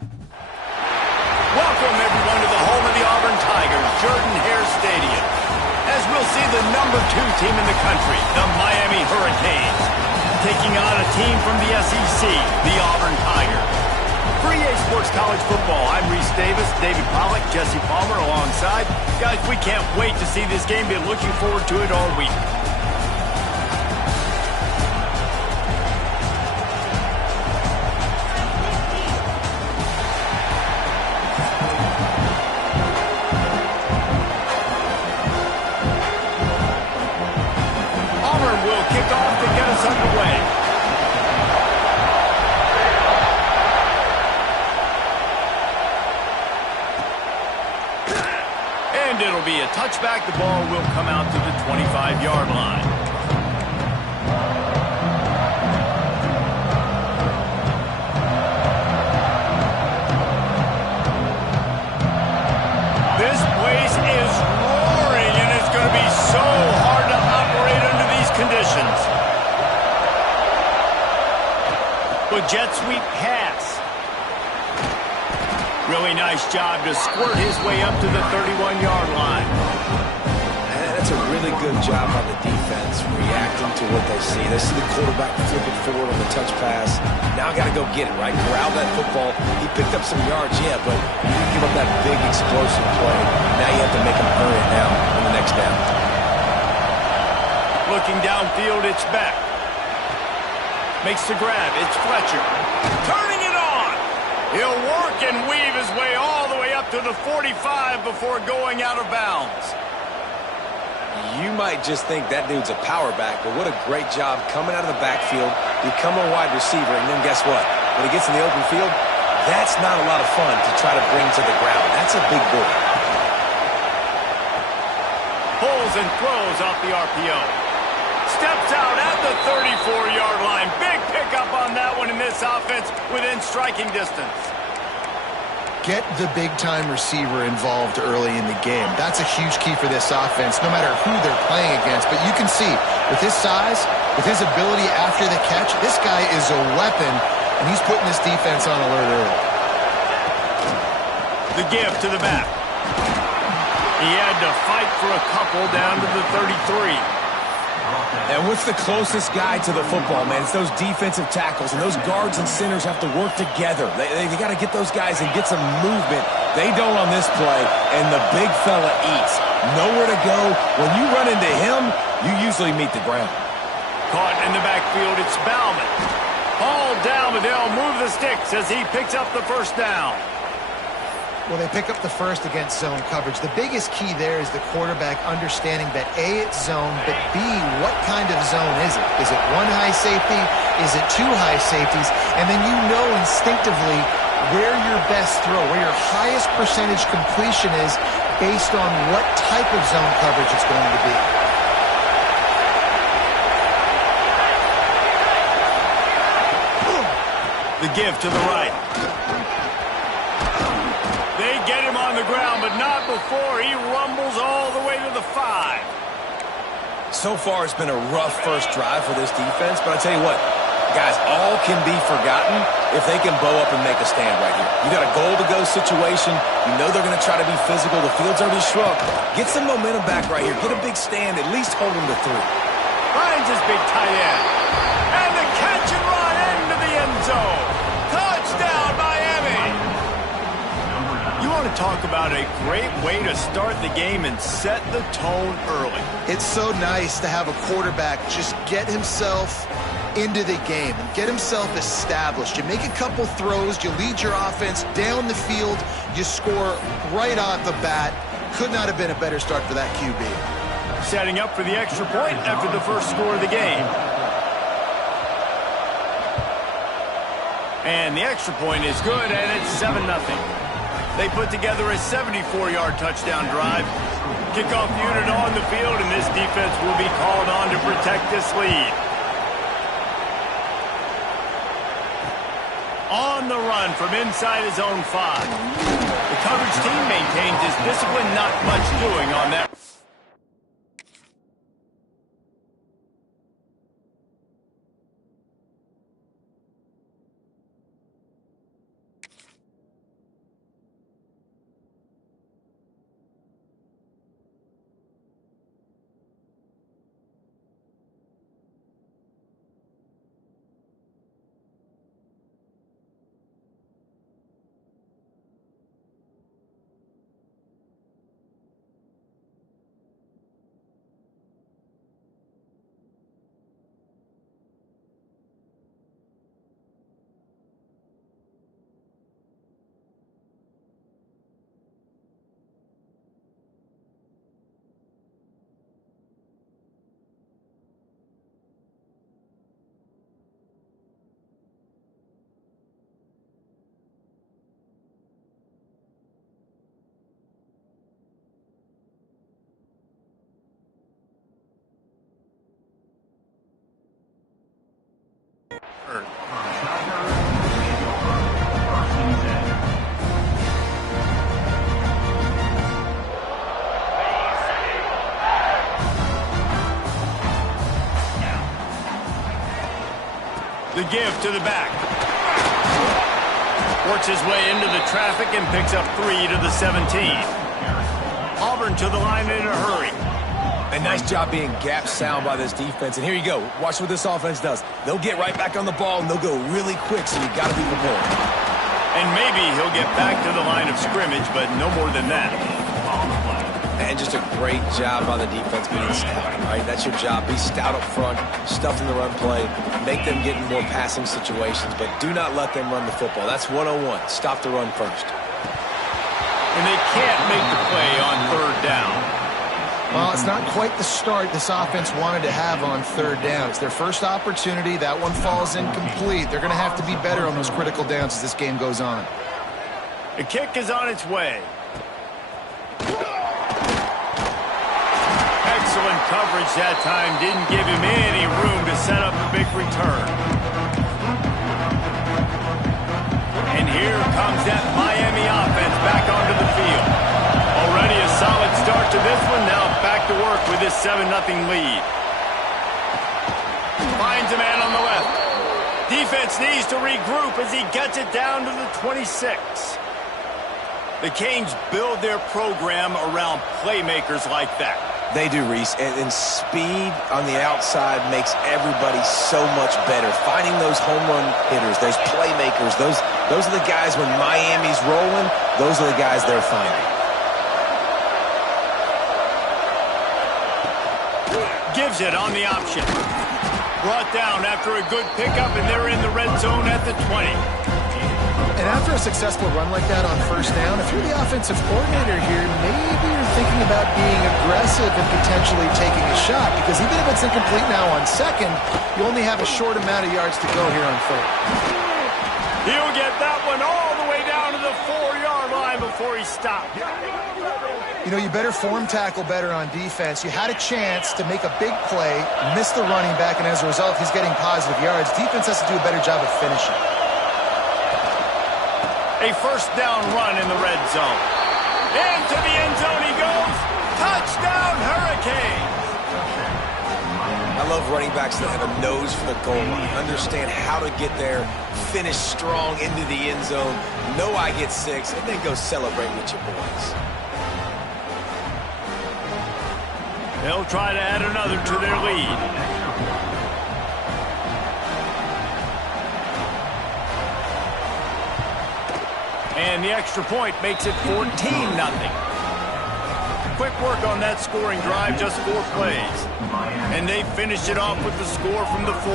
Welcome, everyone, to the home of the Auburn Tigers, Jordan-Hare Stadium. As we'll see the number 2 team in the country, the Miami Hurricanes, taking on a team from the SEC, the Auburn Tigers. For EA Sports College Football, I'm Reese Davis, David Pollack, Jesse Palmer alongside. Guys, we can't wait to see this game. Been looking forward to it all week. Auburn will kick off to get us underway. And it'll be a touchback. The ball will come out to the 25-yard line. This place is roaring, and it's going to be so hard to operate under these conditions. But jet sweep pass. Really nice job to squirt his way up to the 31-yard line. That's a really good job by the defense, reacting to what they see. They see the quarterback flip it forward on the touch pass. Now got to go get it, right? Corral that football. He picked up some yards, yeah, but you didn't give up that big explosive play. Now you have to make him earn it now on the next down. Looking downfield, it's Beck. Makes the grab. It's Fletcher. Turning it on. He'll work and weave his way all the way up to the 45 before going out of bounds. You might just think that dude's a power back, but what a great job coming out of the backfield, become a wide receiver, and then guess what? When he gets in the open field, that's not a lot of fun to try to bring to the ground. That's a big boy. Pulls and throws off the RPO. Steps out at the 34-yard line. Big pickup on that one in this offense within striking distance. Get the big-time receiver involved early in the game. That's a huge key for this offense, no matter who they're playing against. But you can see, with his size, with his ability after the catch, this guy is a weapon, and he's putting this defense on alert early. The give to the back. He had to fight for a couple down to the 33. And what's the closest guy to the football, man? It's those defensive tackles, and those guards and centers have to work together. They got to get those guys and get some movement. They don't on this play, and the big fella eats. Nowhere to go. When you run into him, you usually meet the ground. Caught in the backfield, it's Bauman. Hauled down, but they'll move the sticks as he picks up the first down. Well, they pick up the first against zone coverage. The biggest key there is the quarterback understanding that A, it's zone, but B, what kind of zone is it? Is it one high safety? Is it two high safeties? And then you know instinctively where your best throw, where your highest percentage completion is based on what type of zone coverage it's going to be. The give to the right. They get him on the ground, but not before he rumbles all the way to the 5. So far, it's been a rough first drive for this defense, but I tell you what, guys, all can be forgotten if they can bow up and make a stand right here. You got a goal-to-go situation. You know they're going to try to be physical. The field's already shrunk. Get some momentum back right here. Get a big stand. At least hold them to 3. Finds his big tight end. And the catch and run into the end zone. Touchdown, Miami! You want to talk about a great way to start the game and set the tone early. It's so nice to have a quarterback just get himself into the game and get himself established. You make a couple throws, you lead your offense down the field, you score right off the bat. Could not have been a better start for that QB. Setting up for the extra point after the first score of the game. And the extra point is good, and it's 7-0. They put together a 74-yard touchdown drive. Kickoff unit on the field, and this defense will be called on to protect this lead. On the run from inside his own 5. The coverage team maintains his discipline, not much doing on that. The give to the back. Works his way into the traffic and picks up 3 to the 17. Auburn to the line in a hurry. A nice job being gap sound by this defense. And here you go. Watch what this offense does. They'll get right back on the ball, and they'll go really quick, so you got to be prepared. And maybe he'll get back to the line of scrimmage, but no more than that. And just a great job by the defense being stout, right? That's your job. Be stout up front, stuff in the run play, make them get in more passing situations, but do not let them run the football. That's 101. Stop the run first. And they can't make the play on third down. Well, it's not quite the start this offense wanted to have on third down. It's their first opportunity. That one falls incomplete. They're going to have to be better on those critical downs as this game goes on. The kick is on its way. Excellent coverage that time. Didn't give him any room to set up a big return. And here comes that Miami offense back onto the field. Already a solid start to this one. Now back to work with this 7-0 lead. Finds a man on the left. Defense needs to regroup as he gets it down to the 26. The Canes build their program around playmakers like that. They do, Reese, and speed on the outside makes everybody so much better. Finding those home run hitters, those playmakers, those are the guys when Miami's rolling, those are the guys they're finding. Gives it on the option. Brought down after a good pickup, and they're in the red zone at the 20. And after a successful run like that on first down, if you're the offensive coordinator here, maybe you're thinking about being aggressive and potentially taking a shot, because even if it's incomplete now on second, you only have a short amount of yards to go here on third. He'll get that one all the way down to the 4-yard line before he stopped. You know, you better form tackle better on defense. You had a chance to make a big play, miss the running back, and as a result, he's getting positive yards. Defense has to do a better job of finishing. A first down run in the red zone. Into the end zone he goes. Touchdown, Hurricanes! I love running backs that have a nose for the goal line. Understand how to get there, finish strong into the end zone, know I get 6, and then go celebrate with your boys. They'll try to add another to their lead. And the extra point makes it 14-0. Quick work on that scoring drive, just 4 plays. And they finish it off with the score from the 4.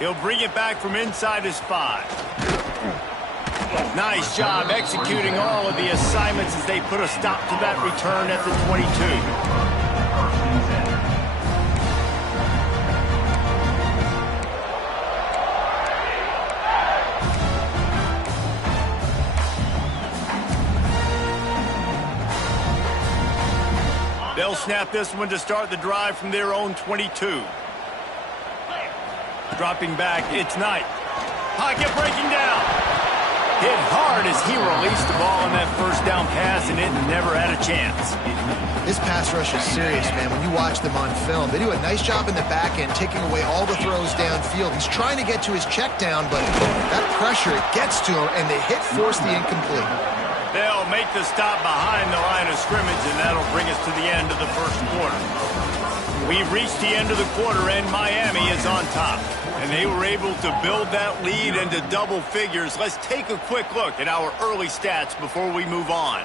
He'll bring it back from inside his 5. Nice job executing all of the assignments as they put a stop to that return at the 22. They'll snap this one to start the drive from their own 22. Dropping back, it's Knight. Pocket breaking down. Hit hard as he released the ball on that first down pass, and it never had a chance. This pass rush is serious, man. When you watch them on film, they do a nice job in the back end, taking away all the throws downfield. He's trying to get to his check down, but that pressure, it gets to him, and the hit forced the incomplete. They'll make the stop behind the line of scrimmage, and that'll bring us to the end of the first quarter. We've reached the end of the quarter, and Miami is on top. And they were able to build that lead into double figures. Let's take a quick look at our early stats before we move on.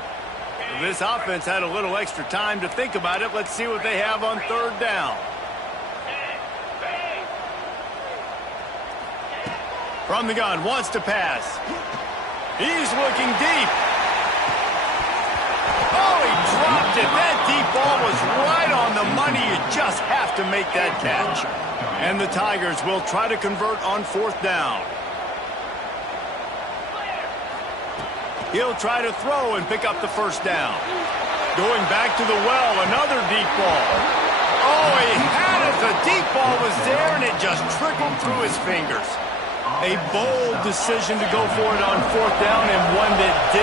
This offense had a little extra time to think about it. Let's see what they have on third down. From the gun, wants to pass. He's looking deep. Oh, he dropped it. That deep ball was right on the money. You just have to make that catch. And the Tigers will try to convert on fourth down. He'll try to throw and pick up the first down. Going back to the well, another deep ball. Oh, he had it. The deep ball was there, and it just trickled through his fingers. A bold decision to go for it on fourth down, and one that did